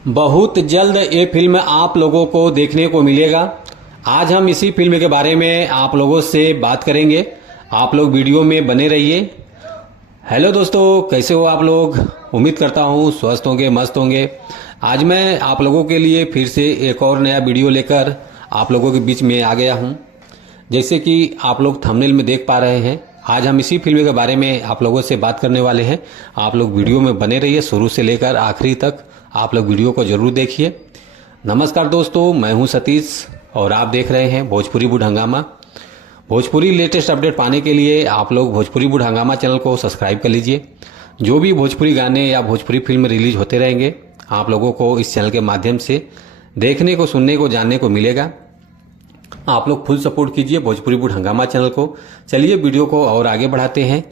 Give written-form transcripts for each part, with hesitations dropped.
बहुत जल्द ये फिल्म आप लोगों को देखने को मिलेगा। आज हम इसी फिल्म के बारे में आप लोगों से बात करेंगे। आप लोग वीडियो में बने रहिए। हेलो दोस्तों, कैसे हो आप लोग? उम्मीद करता हूँ स्वस्थ होंगे, मस्त होंगे। आज मैं आप लोगों के लिए फिर से एक और नया वीडियो लेकर आप लोगों के बीच में आ गया हूँ। जैसे कि आप लोग थंबनेल में देख पा रहे हैं, आज हम इसी फिल्म के बारे में आप लोगों से बात करने वाले हैं। आप लोग वीडियो में बने रहिए, शुरू से लेकर आखिरी तक आप लोग वीडियो को जरूर देखिए। नमस्कार दोस्तों, मैं हूं सतीश और आप देख रहे हैं भोजपुरी बुढ़ हंगामा। भोजपुरी लेटेस्ट अपडेट पाने के लिए आप लोग भोजपुरी बुढ़ हंगामा चैनल को सब्सक्राइब कर लीजिए। जो भी भोजपुरी गाने या भोजपुरी फिल्म रिलीज होते रहेंगे, आप लोगों को इस चैनल के माध्यम से देखने को, सुनने को, जानने को मिलेगा। आप लोग फुल सपोर्ट कीजिए भोजपुरी बुढ़ हंगामा चैनल को। चलिए वीडियो को और आगे बढ़ाते हैं।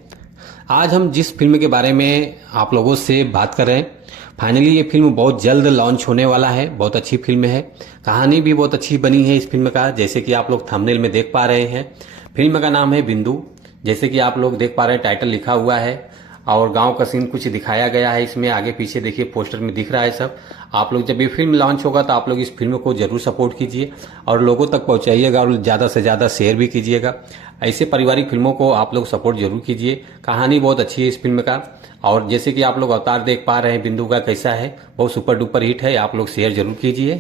आज हम जिस फिल्म के बारे में आप लोगों से बात कर रहे हैं, फाइनली ये फिल्म बहुत जल्द लॉन्च होने वाला है। बहुत अच्छी फिल्म है, कहानी भी बहुत अच्छी बनी है इस फिल्म का। जैसे कि आप लोग थंबनेल में देख पा रहे हैं, फिल्म का नाम है बिंदु। जैसे कि आप लोग देख पा रहे हैं, टाइटल लिखा हुआ है और गांव का सीन कुछ दिखाया गया है इसमें। आगे पीछे देखिए पोस्टर में दिख रहा है सब। आप लोग जब ये फिल्म लॉन्च होगा तो आप लोग इस फिल्म को जरूर सपोर्ट कीजिए और लोगों तक पहुंचाइएगा और ज़्यादा से ज़्यादा शेयर भी कीजिएगा। ऐसे पारिवारिक फिल्मों को आप लोग सपोर्ट जरूर कीजिए। कहानी बहुत अच्छी है इस फिल्म का। और जैसे कि आप लोग अवतार देख पा रहे हैं, बिंदु का कैसा है, बहुत सुपर डुपर हिट है। आप लोग शेयर जरूर कीजिए।